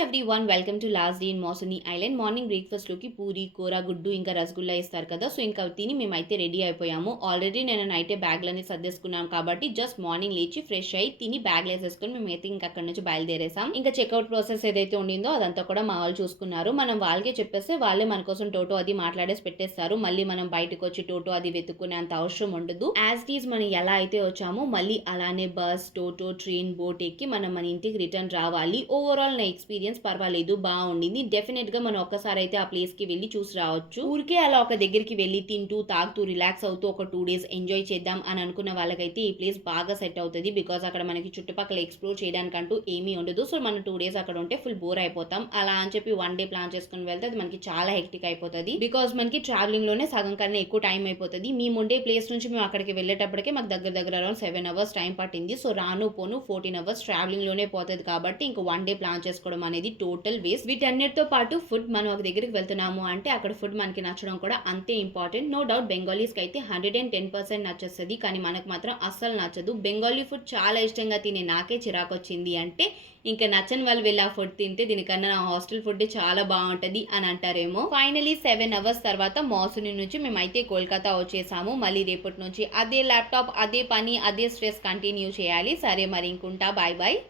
Everyone welcome to last day in Mousani island. Morning బ్రేక్ఫాస్ట్‌లోకి పూరి, కూర, గుడ్డు ఇంకా రసగుల్లా ఇస్తారు కదా! సో, ఇంకా తిని మేమైతే రెడీ అయిపోయాము. ఆల్రెడీ నేను నైటే బ్యాగ్‌లన్నీ సర్దేసుకున్నాం కాబట్టి జస్ట్ మార్నింగ్ లేచి ఫ్రెష్ అయ్యి తిని బ్యాగ్‌లో ఏసేసుకొని మేమైతే ఇంక అక్కడి నుంచి బయలుదేరేసాం. ఇంకా చెక్‌ఔట్ ప్రాసెస్ ఏదైతే ఉండిందో అదంతా కూడా మా వాళ్ళు చూసుకున్నారు. మనం వాళ్ళకే చెప్పేస్తే వాళ్ళే మన కోసం టోటో అది మాట్లాడేసి పెట్టేస్తారు. మళ్ళీ మనం బయటకొచ్చి టోటో అది వెతుక్కునే అంత అవసరం ఉండదు. యాజ్ ఇట్ ఈజ్ మనం ఎలా అయితే వచ్చామో మళ్ళీ అలానే బస్, టోటో, ట్రైన్, బోట్ ఎక్కి మనం మన ఇంటికి రిటర్న్ రావాలి. ఓవరాల్ నా ఎక్స్‌పీరియన్స్ పర్వాలేదు, బావుండింది. డెఫినెట్‌గా మనం ఒక్కసారైతే ఆ ప్లేస్‌కి వెళ్లి చూసి రావచ్చు. ఊరికే అలా ఒక దగ్గరికి వెళ్లి తింటూ, తాగుతూ, రిలాక్స్ అవుతూ ఒక 2 డేస్ ఎంజాయ్ చేద్దాం అని అనుకున్న వాళ్ళకైతే ఈ ప్లేస్ బాగా సెట్ అవుతది. బికాజ్ అక్కడ మనకి చుట్టుపక్కల ఎక్స్‌ప్లోర్ చేయడానికంటూ ఏమీ ఉండదు. సో, మనం 2 డేస్ అక్కడ ఉంటే ఫుల్ బోర్ అయిపోతాం. అలా అని చెప్పి 1 డే ప్లాన్ చేసుకొని వెళ్తే అది మనకి చాలా హెక్టిక్ అయిపోతది. బికాజ్ మనకి ట్రావెలింగ్‌లోనే సగం కన్నా ఎక్కువ టైం అయిపోతది. మేముండే ప్లేస్ నుంచి మేము అక్కడికి వెళ్ళేటప్పటికే మాకు దగ్గర దగ్గర అరౌండ్ 7 అవర్స్ టైం పట్టింది. సో, రాను పోను 14 అవర్స్ ట్రావెలింగ్‌లోనే పోతది కాబట్టి ఇంక 1 డే ప్లాన్ చేసుకోవడం అనేది టోటల్ వేస్ట్. వీటన్నిటితో పాటు ఫుడ్, మనం ఒక దగ్గరికి వెళ్తున్నాము అంటే అక్కడ ఫుడ్ మనకి నచ్చడం కూడా అంతే ఇంపార్టెంట్. నో డౌట్ బెంగాలీస్‌కి అయితే 110% నచ్చేస్తది. కానీ మనకు మాత్రం అస్సలు నచ్చదు. బెంగాలీ ఫుడ్ చాలా ఇష్టంగా తినే నాకే చిరాకొచ్చింది అంటే ఇంకా నచ్చని వాళ్ళు వెళ్ళి ఆ ఫుడ్ తింటే దీనికన్నా నా హాస్టల్ ఫుడ్ చాలా బాగుంటది అని అంటారేమో. ఫైనలీ 7 అవర్స్ తర్వాత మౌసుని నుంచి మేమైతే కోల్కతా వచ్చేసాము. మళ్ళీ రేపటి నుంచి అదే ల్యాప్టాప్, అదే పని, అదే స్ట్రెస్ కంటిన్యూ చేయాలి. సరే మరి ఇంకుంటా, బాయ్ బాయ్.